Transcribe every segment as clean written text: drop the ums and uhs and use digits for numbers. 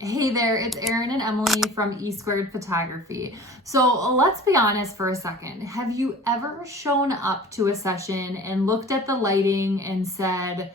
Hey there, it's Erin and Emily from E Squared Photography. So let's be honest for a second. Have you ever shown up to a session and looked at the lighting and said,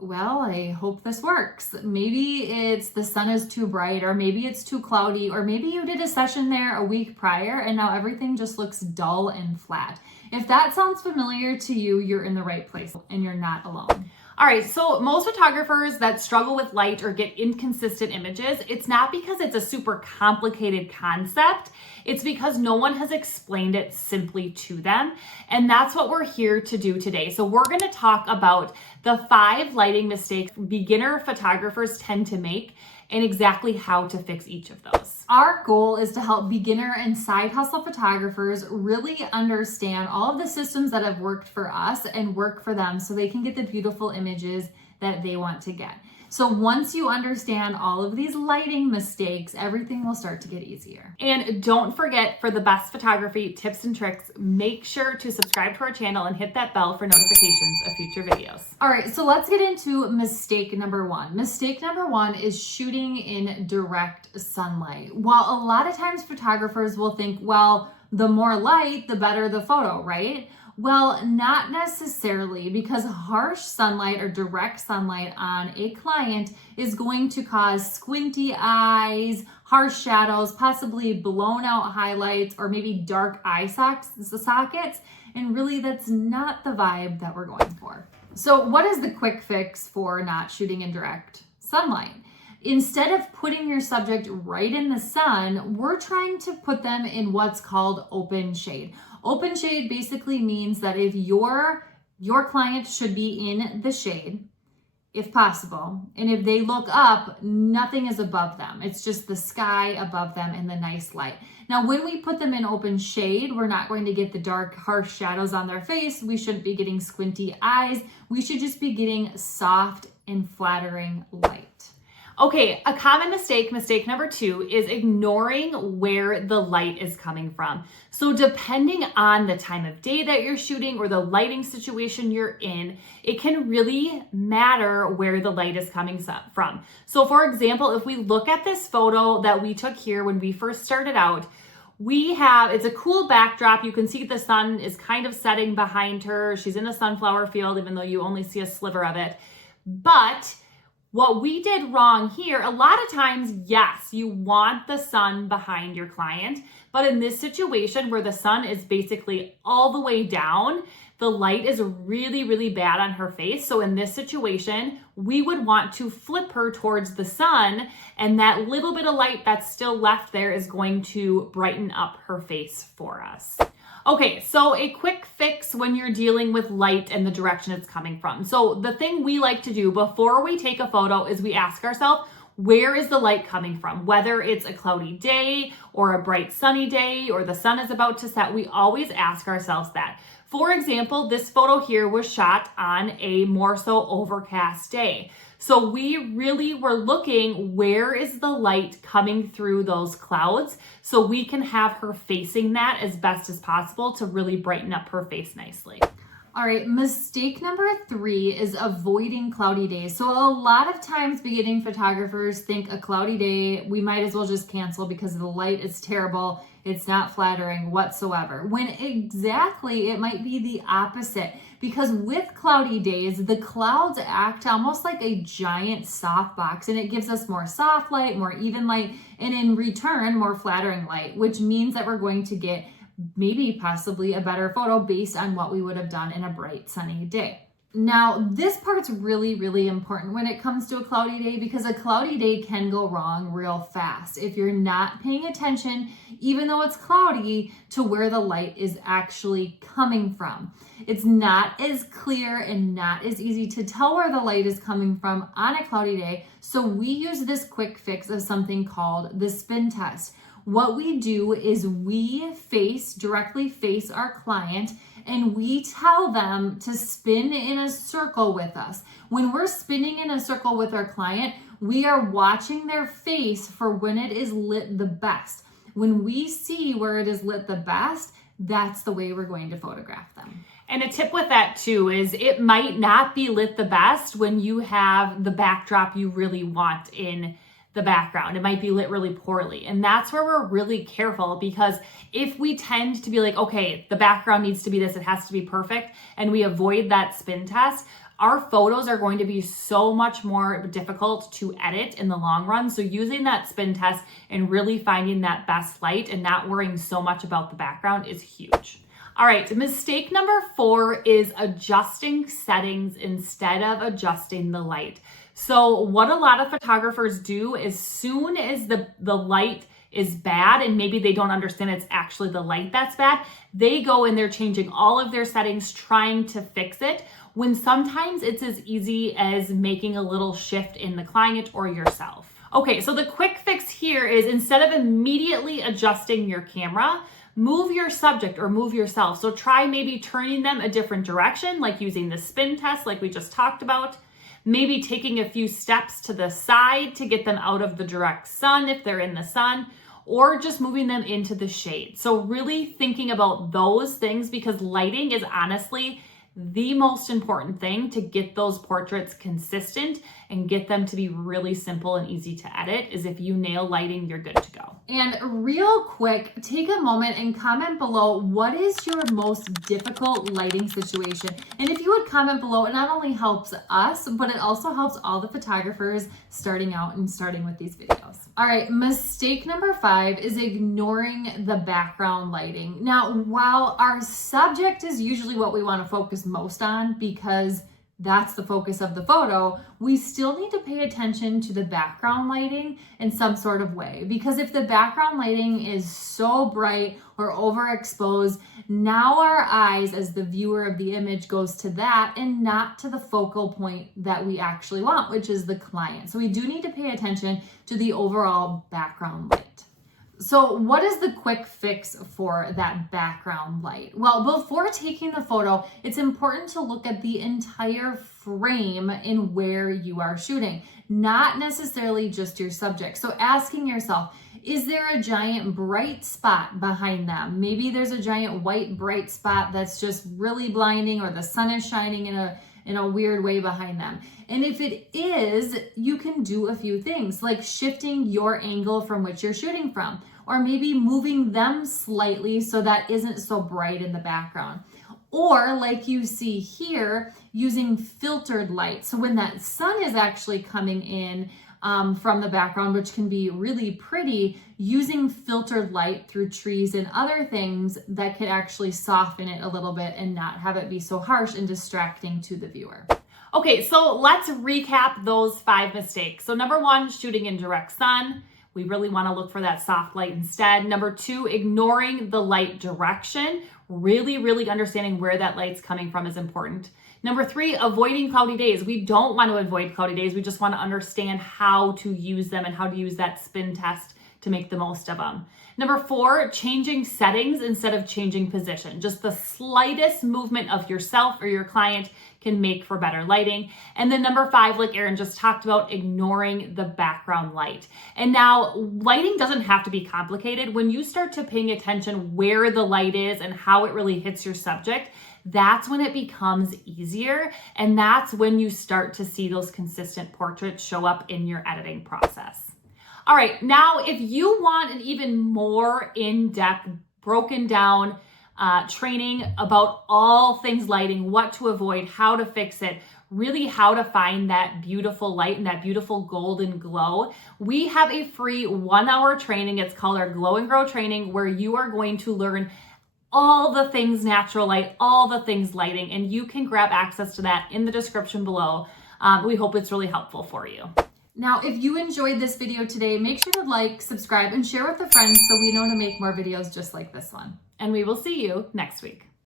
well, I hope this works. Maybe it's the sun is too bright, or maybe it's too cloudy, or maybe you did a session there a week prior and now everything just looks dull and flat. If that sounds familiar to you, you're in the right place and you're not alone. All right, so most photographers that struggle with light or get inconsistent images, it's not because it's a super complicated concept. It's because no one has explained it simply to them. And that's what we're here to do today. So we're gonna talk about the 5 lighting mistakes beginner photographers tend to make and exactly how to fix each of those. Our goal is to help beginner and side hustle photographers really understand all of the systems that have worked for us and work for them so they can get the beautiful images that they want to get. So once you understand all of these lighting mistakes, everything will start to get easier. And don't forget, for the best photography tips and tricks, make sure to subscribe to our channel and hit that bell for notifications of future videos. All right, so let's get into mistake number 1. Mistake number 1 is shooting in direct sunlight. While a lot of times photographers will think, well, the more light, the better the photo, right? Well, not necessarily, because harsh sunlight or direct sunlight on a client is going to cause squinty eyes, harsh shadows, possibly blown out highlights, or maybe dark eye sockets. And really, that's not the vibe that we're going for. So what is the quick fix for not shooting in direct sunlight? Instead of putting your subject right in the sun, we're trying to put them in what's called open shade. Open shade basically means that if your client should be in the shade, if possible, and if they look up, nothing is above them. It's just the sky above them and the nice light. Now, when we put them in open shade, we're not going to get the dark, harsh shadows on their face. We shouldn't be getting squinty eyes. We should just be getting soft and flattering light. Okay, a common mistake number 2, is ignoring where the light is coming from. So depending on the time of day that you're shooting or the lighting situation you're in, it can really matter where the light is coming from. So for example, if we look at this photo that we took here when we first started out, it's a cool backdrop. You can see the sun is kind of setting behind her. She's in a sunflower field, even though you only see a sliver of it. But what we did wrong here, a lot of times, yes, you want the sun behind your client, but in this situation where the sun is basically all the way down, the light is really, really bad on her face. So in this situation, we would want to flip her towards the sun, and that little bit of light that's still left there is going to brighten up her face for us. Okay, so a quick fix when you're dealing with light and the direction it's coming from. So the thing we like to do before we take a photo is we ask ourselves, where is the light coming from? Whether it's a cloudy day or a bright sunny day or the sun is about to set, we always ask ourselves that. For example, this photo here was shot on a more so overcast day. So we really were looking, where is the light coming through those clouds, so we can have her facing that as best as possible to really brighten up her face nicely. All right, mistake number 3 is avoiding cloudy days. So a lot of times beginning photographers think a cloudy day, we might as well just cancel because the light is terrible. It's not flattering whatsoever. When exactly it might be the opposite. Because with cloudy days, the clouds act almost like a giant softbox, and it gives us more soft light, more even light, and in return, more flattering light, which means that we're going to get maybe possibly a better photo based on what we would have done in a bright sunny day. Now, this part's really, really important when it comes to a cloudy day, because a cloudy day can go wrong real fast if you're not paying attention, even though it's cloudy, to where the light is actually coming from. It's not as clear and not as easy to tell where the light is coming from on a cloudy day, so we use this quick fix of something called the spin test. What we do is we directly face our client, and we tell them to spin in a circle with us. When we're spinning in a circle with our client, we are watching their face for when it is lit the best. When we see where it is lit the best, that's the way we're going to photograph them. And a tip with that too is it might not be lit the best when you have the backdrop you really want in the background. It might be lit really poorly. And that's where we're really careful, because if we tend to be like, okay, the background needs to be this, it has to be perfect, and we avoid that spin test, our photos are going to be so much more difficult to edit in the long run. So using that spin test and really finding that best light and not worrying so much about the background is huge. All right, mistake number 4 is adjusting settings instead of adjusting the light. So what a lot of photographers do, as soon as the light is bad and maybe they don't understand it's actually the light that's bad, they go and they're changing all of their settings trying to fix it, when sometimes it's as easy as making a little shift in the client or yourself. Okay, so the quick fix here is, instead of immediately adjusting your camera, move your subject or move yourself. So try maybe turning them a different direction, like using the spin test like we just talked about. Maybe taking a few steps to the side to get them out of the direct sun if they're in the sun, or just moving them into the shade. So really thinking about those things, because lighting is honestly the most important thing to get those portraits consistent and get them to be really simple and easy to edit. Is if you nail lighting, you're good to go. And real quick, take a moment and comment below, what is your most difficult lighting situation? And if you would comment below, it not only helps us, but it also helps all the photographers starting out and starting with these videos. All right, mistake number 5 is ignoring the background lighting. Now, while our subject is usually what we want to focus most on, because that's the focus of the photo, we still need to pay attention to the background lighting in some sort of way. Because if the background lighting is so bright or overexposed, now our eyes as the viewer of the image goes to that and not to the focal point that we actually want, which is the client. So we do need to pay attention to the overall background light. So what is the quick fix for that background light? Well, before taking the photo, it's important to look at the entire frame in where you are shooting, not necessarily just your subject. So asking yourself, is there a giant bright spot behind them? Maybe there's a giant white bright spot that's just really blinding, or the sun is shining in a weird way behind them. And if it is, you can do a few things, like shifting your angle from which you're shooting from, or maybe moving them slightly so that isn't so bright in the background. Or like you see here, using filtered light. So when that sun is actually coming in from the background, which can be really pretty, using filtered light through trees and other things that could actually soften it a little bit and not have it be so harsh and distracting to the viewer. Okay, so let's recap those 5 mistakes. So number 1, shooting in direct sun. We really want to look for that soft light instead. Number 2, ignoring the light direction. Really understanding where that light's coming from is important. Number 3, avoiding cloudy days. We don't want to avoid cloudy days. We just want to understand how to use them and how to use that spin test to make the most of them. Number 4, changing settings instead of changing position. Just the slightest movement of yourself or your client can make for better lighting. And then number 5, like Erin just talked about, ignoring the background light. And now lighting doesn't have to be complicated. When you start to paying attention where the light is and how it really hits your subject, that's when it becomes easier. And that's when you start to see those consistent portraits show up in your editing process. All right, now if you want an even more in-depth, broken down training about all things lighting, what to avoid, how to fix it, really how to find that beautiful light and that beautiful golden glow, we have a free 1-hour training. It's called our Glow and Grow training, where you are going to learn all the things natural light, all the things lighting, and you can grab access to that in the description below. We hope it's really helpful for you. Now, if you enjoyed this video today, make sure to like, subscribe, and share with a friend so we know to make more videos just like this one. And we will see you next week.